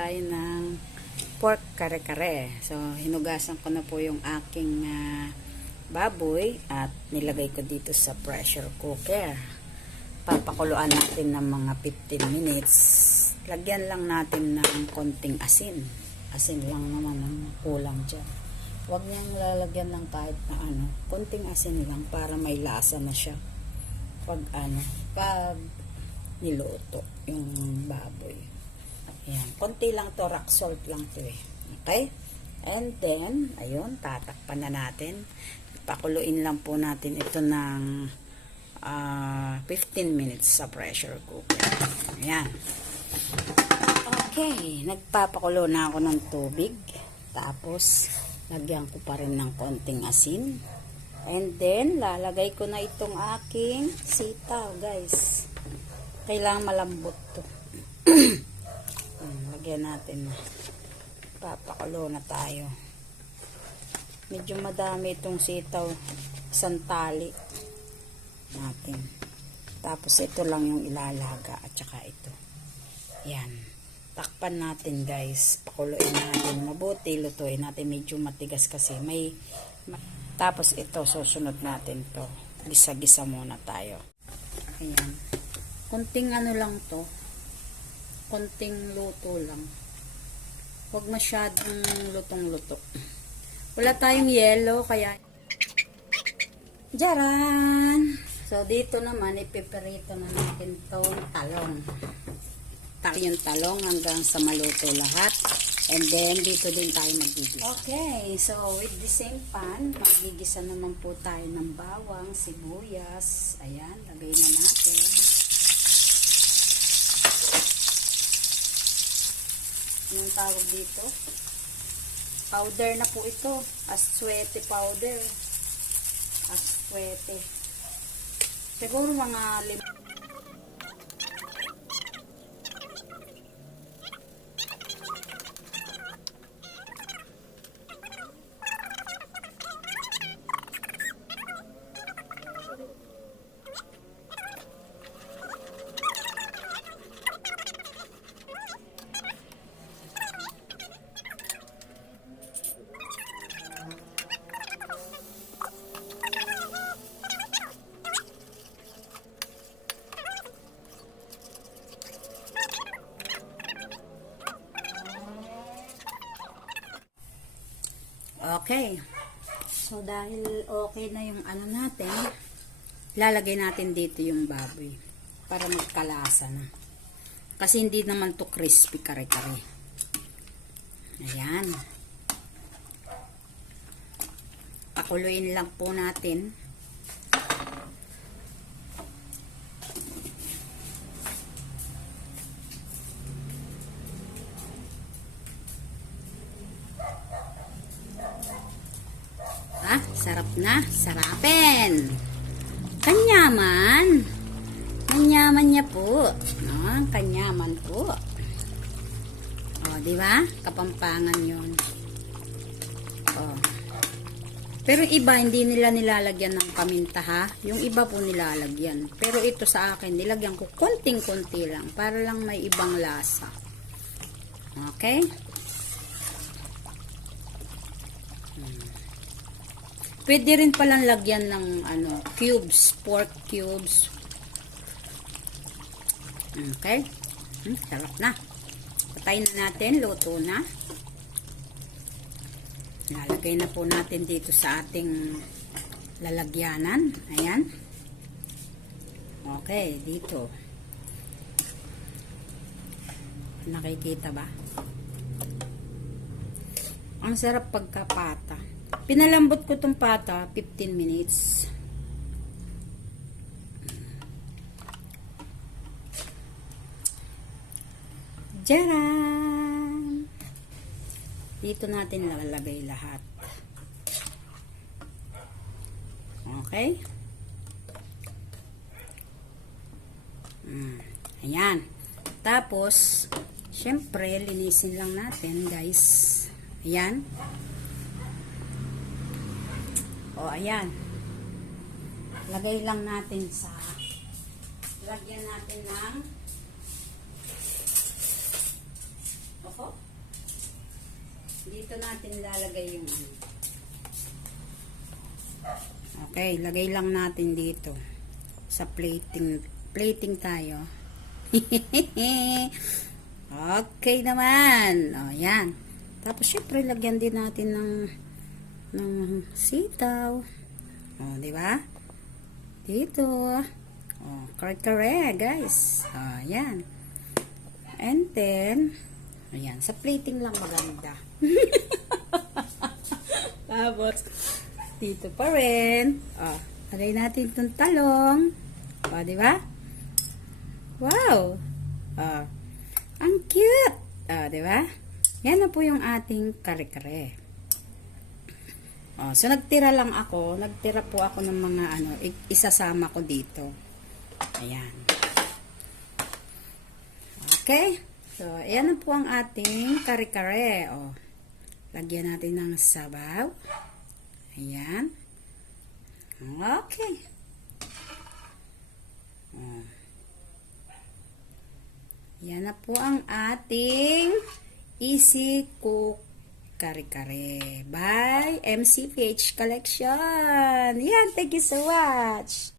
tayo ng pork kare-kare. So, hinugasan ko na po yung aking baboy at nilagay ko dito sa pressure cooker. Papakuluan natin ng mga 15 minutes. Lagyan lang natin ng konting asin. Asin lang naman ang kulang dyan. Huwag niyang lalagyan ng kahit na konting asin lang para may lasa na siya. Pag niluto yung baboy. Ayan, konti lang to, rock salt lang to eh. Okay? And then, ayun, tatakpan na natin. Pakuluin lang po natin ito ng 15 minutes sa pressure cooker. Ayan. Okay, nagpapakulo na ako ng tubig. Tapos, lagyan ko pa rin ng konting asin. And then, lalagay ko na itong aking sitaw, guys. Kailangan malambot to. Lagyan natin na. Papakulo na tayo. Medyo madami itong sitaw. Isang tali natin. Tapos ito lang yung ilalaga at saka ito. Yan. Takpan natin, guys. Pakuluin natin. Mabuti lutuin natin. Medyo matigas kasi. Tapos ito, susunod natin to. Gisa-gisa muna tayo. Ayan. Konting lang to. Konting luto lang. Huwag masyadong lutong-luto. Wala tayong yelo, kaya jaran! So, dito naman, ipiperito na natin itong talong. Yung talong hanggang sa maluto lahat. And then, dito din tayo magigisa. Okay, so with the same pan, magigisa naman po tayo ng bawang, sibuyas. Ayan, lagay na natin. Anong tawag dito? Powder na po ito. Aswete powder. Aswete. Siguro mga okay. So, dahil okay na yung natin, lalagay natin dito yung baboy para magkalasa na. Kasi hindi naman to crispy kare-kare. Ayan. Pakuluin lang po natin. Sarap na. Sarapin. Kanyaman. Kanyaman niya po. No, kanyaman po. O, di ba? Kapampangan yun. O. Pero iba, hindi nila nilalagyan ng paminta, ha? Yung iba po nilalagyan. Pero ito sa akin, nilagyan ko konting-konti lang. Para lang may ibang lasa. Okay? Pwede rin palang lagyan ng cubes, pork cubes. Okay? Sarap na. Patayin na natin, luto na. Lalagay na po natin dito sa ating lalagyanan. Ayan. Okay, dito. Nakikita ba? Ang sarap pagkapata. Pinalambot ko itong pata, 15 minutes. Jaran! Dito natin lalagay lahat. Okay? Ayan. Tapos, syempre, linisin lang natin, guys. Ayan. O, ayan. Lagay lang natin sa, lagyan natin ng, oho, Dito natin lalagay yung ano. Okay, lagay lang natin dito. Sa plating. Plating tayo. Okay naman. O, yan. Tapos, syempre, lagyan din natin ng sitaw. O, di ba? Dito. O, kare-kare, guys. O, yan. And then, ayan, sa plating lang maganda. Tapos, dito pa rin. O, lagay natin itong talong. O, di ba? Wow! O, ang cute! O, di ba? Yan na po yung ating kare-kare. O, so, nagtira po ako ng mga ano, isasama ko dito. Ayan. Okay? So, ayan na po ang ating kare-kare. O, lagyan natin ng sabaw. Ayan. Okay. O. Yan na po ang ating Easy Cook Kare-Kare by MCPH Collection. Yan, thank you so much.